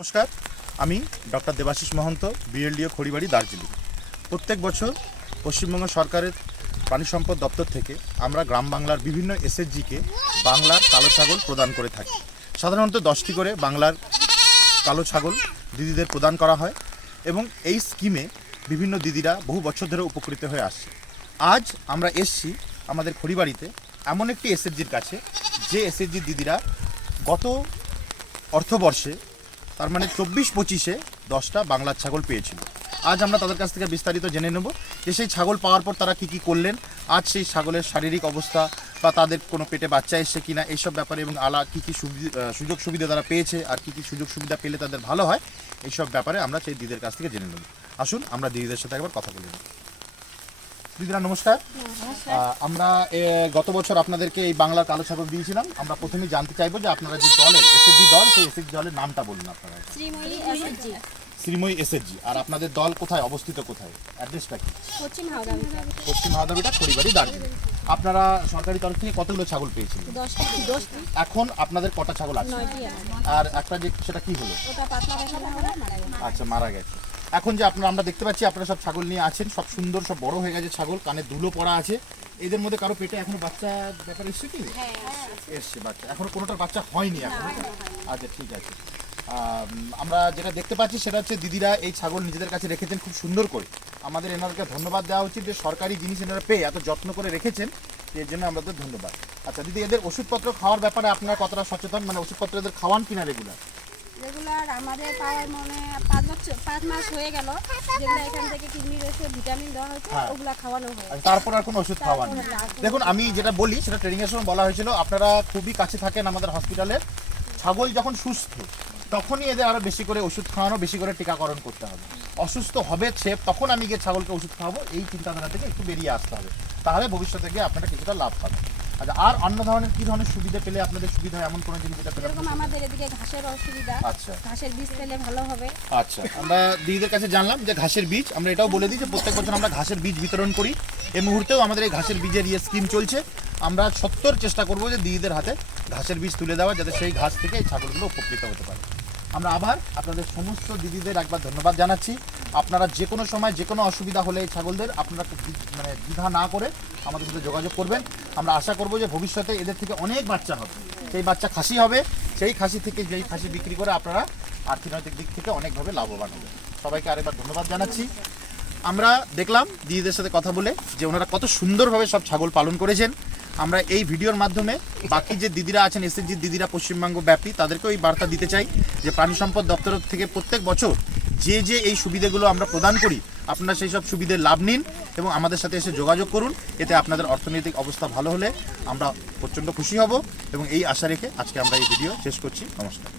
নমস্কার, আমি doctor Debashis Mahanta, BLDO Kharibari, Darjeeling. প্রত্যেক বছর পশ্চিমবঙ্গ সরকারের প্রাণী সম্পদ দপ্তর থেকে আমরা গ্রাম বাংলার বিভিন্ন এসএসজিকে বাংলার কালো ছাগল প্রদান করে থাকি। সাধারণত 10টি করে বাংলার কালো ছাগল দিদিদের প্রদান করা হয় এবং এই স্কিমে বিভিন্ন দিদিরা বহু বছর ধরে উপকৃত হয়ে আসছে। আজ আমরা এসছি আমাদের খড়িবাড়িতে এমন একটি এসএসজির কাছে, যে এসএসজির দিদিরা গত অর্থবর্ষে, তার মানে 24-25-এ 10টা বাংলার ছাগল পেয়েছিল। আজ আমরা তাদের কাছ থেকে বিস্তারিত জেনে নেব যে সেই ছাগল পাওয়ার পর তারা কী কী করলেন, আজ সেই ছাগলের শারীরিক অবস্থা বা তাদের কোনো পেটে বাচ্চা এসছে কিনা এইসব ব্যাপারে, এবং কী কী সুযোগ সুবিধা তারা পেয়েছে আর কী কী সুযোগ সুবিধা পেলে তাদের ভালো হয়, এইসব ব্যাপারে আমরা সেই দিদিদের কাছ থেকে জেনে নেব। আসুন আমরা দিদিদের সাথে একবার কথা বলে নেব। দিদিরা নমস্কার। আমরা গত বছর আপনাদেরকে এই বাংলার কালো ছাগল দিয়েছিলাম। আমরা প্রথমেই জানতে চাইবো যে আপনারা যে দলের এসএসজি দল, সেই এসএসজি দলের নামটা বলুন আপনারা। শ্রীময়ী এসএসজি। আর আপনাদের দল কোথায় অবস্থিত, কোথায়, অ্যাড্রেসটা কি? পশ্চিম হাওদাবিটা, খড়িবাড়ি, দার্জিলিং। আপনারা সরকারি তরফ থেকে কতগুলো ছাগল পেয়েছিলেন? 10টি। এখন আপনাদের কটা ছাগল আছে? 9টি। আর একটা যে সেটা কি হলো? আচ্ছা, মারা গেছে। এখন যে আমরা দেখতে পাচ্ছি আপনারা সব ছাগল নিয়ে আছেন, সব সুন্দর, সব বড় হয়ে গেছে ছাগল, কানে দুলো পড়া আছে। এদের মধ্যে কারো পেটে এখনো বাচ্চা ব্যাপার এসছে কি? এসছে বাচ্চা, এখনো কোনোটার বাচ্চা হয়নি এখন। আচ্ছা, ঠিক আছে। আমরা যেটা দেখতে পাচ্ছি সেটা হচ্ছে দিদিরা এই ছাগল নিজেদের কাছে রেখেছেন খুব সুন্দর করে। আমাদের এনাদেরকে ধন্যবাদ দেওয়া উচিত যে সরকারি জিনিস এনারা পেয়ে এত যত্ন করে রেখেছেন, এর জন্য আমাদের ধন্যবাদ। আচ্ছা দিদি, এদের ওষুধপত্র খাওয়ার ব্যাপারে আপনারা কতটা সচেতন? মানে ওষুধপত্র এদের খাওয়ান কিনা রেগুলার? আমাদের পাওয়ার মনে 5 মাস হয়ে গেল, যেগুলো এখান থেকে কিডনির ওষুধ, ভিটামিন দেওয়া হয়েছে, ওগুলা খাওয়ানো হয়। তারপর আর কোনো ওষুধ খাওয়ান? দেখুন, আমি যেটা বলি সেটা ট্রেনিং এর সময় বলা হয়েছিল, আপনারা খুবই কাছে থাকেন আমাদের হসপিটালের। ছাগল যখন সুস্থ তখনই এদের আরো বেশি করে ওষুধ খাওয়ানো, বেশি করে টিকাকরণ করতে হবে। অসুস্থ হবে সে, তখন আমি গিয়ে ছাগলকে ওষুধ খাওয়াবো, এই চিন্তাধারা থেকে একটু বেরিয়ে আসতে হবে, তাহলে ভবিষ্যতে গিয়ে আপনারা কিছুটা লাভ পাবেন। আচ্ছা, আর অন্য ধরনের কি ধরনের সুবিধা পেলে আপনাদের সুবিধা হয় এমন কোনো জিনিস যেটা পেলে? এরকম আমাদের এদিকে ঘাসের অসুবিধা। আচ্ছা, ঘাসের বীজ পেলে ভালো হবে। আচ্ছা, আমরা দিদিদের কাছে জানলাম যে ঘাসের বীজ, আমরা এটাও বলে দিই যে প্রত্যেক বছর আমরা ঘাসের বীজ বিতরণ করি। এই মুহূর্তেও আমাদের এই ঘাসের বীজের স্কিম চলছে। আমরা সত্তর চেষ্টা করবো যে দিদিদের হাতে ঘাসের বীজ তুলে দেওয়া, যাতে সেই ঘাস থেকে এই ছাগলগুলো উপকৃত হতে পারে। আমরা আবার আপনাদের সমস্ত দিদিদের একবার ধন্যবাদ জানাচ্ছি। আপনারা যে কোনো সময় যে কোনো অসুবিধা হলে এই ছাগলদের আপনারা মানে দ্বিধা না করে আমাদের সাথে যোগাযোগ করবেন। আমরা আশা করব যে ভবিষ্যতে এদের থেকে অনেক বাচ্চা হবে, সেই বাচ্চা খাসি হবে, সেই খাসি থেকে যেই খাসি বিক্রি করে আপনারা অর্থনৈতিক দিক থেকে অনেকভাবে লাভবান হবে। সবাইকে আরেকবার ধন্যবাদ জানাচ্ছি। আমরা দেখলাম দিদিদের সাথে কথা বলে যে ওনারা কত সুন্দরভাবে সব ছাগল পালন করেছেন। আমরা এই ভিডিওর মাধ্যমে বাকি যে দিদিরা আছেন, এসএসজি দিদিরা পশ্চিমবঙ্গ ব্যাপী, তাদেরকেও এই বার্তা দিতে চাই যে প্রাণী সম্পদ দপ্তর থেকে প্রত্যেক বছর যে এই সুবিধাগুলো আমরা প্রদান করি, আপনারা সেই সব সুবিধার লাভ নিন এবং আমাদের সাথে এসে যোগাযোগ করুন। এতে আপনাদের অর্থনৈতিক অবস্থা ভালো হলে আমরা প্রচণ্ড খুশি হব এবং এই আশা রেখে আজকে আমরা এই ভিডিও শেষ করছি। নমস্কার।